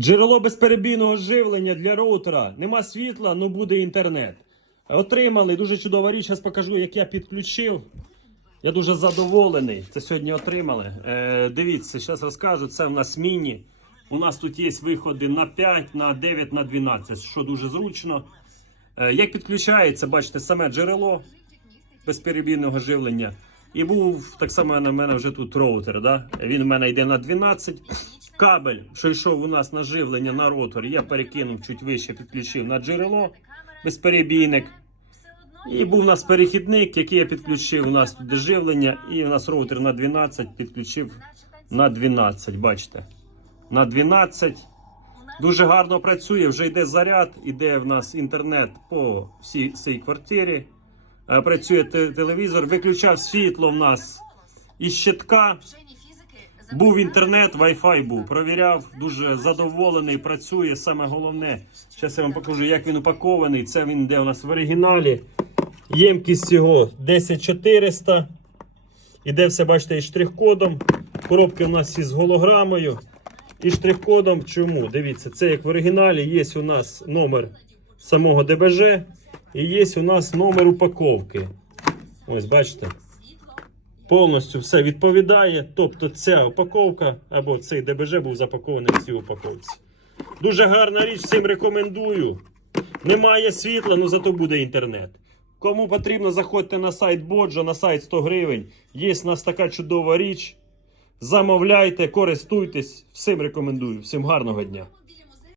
Джерело безперебійного живлення для роутера. Нема світла, ну буде інтернет. Отримали дуже чудова річ. Зараз покажу, як я підключив. Я дуже задоволений. Це сьогодні отримали. Е, дивіться, зараз розкажу. Це в нас міні. У нас тут є виходи на 5, на 9, на 12, що дуже зручно. Е, як підключається, бачите, саме джерело безперебійного живлення. І був так само на мене вже тут роутер. Да? Він у мене йде на 12. Кабель, що йшов у нас на живлення на ротор, я перекинув чуть вище, підключив на джерело безперебійник. І був у нас перехідник, який я підключив. У нас тут живлення, і у нас роутер на 12 підключив на 12. Бачите? На 12. Дуже гарно працює, вже йде заряд, іде в нас інтернет по всій всій квартирі. Е, Працює телевізор, виключав світло в нас із щитка. Був інтернет, Wi-Fi був. Провіряв, дуже задоволений, працює. Саме головне. Зараз я вам покажу, як він упакований. Це він йде у нас в оригіналі. Ємкість його 10400. Іде все, бачите, із штрих-кодом. Коробки у нас із голограмою. І штрих-кодом. Чому? Дивіться, це як в оригіналі. Є у нас номер самого ДБЖ. І є у нас номер упаковки. Ось, бачите. Повністю все відповідає. Тобто ця упаковка або цей ДБЖ був запакований в цій упаковці. Дуже гарна річ, всім рекомендую. Немає світла, ну зато буде інтернет. Кому потрібно, заходьте на сайт Боджо, на сайт 100 гривень. Є в нас така чудова річ. Замовляйте, користуйтесь. Всім рекомендую. Всім гарного дня.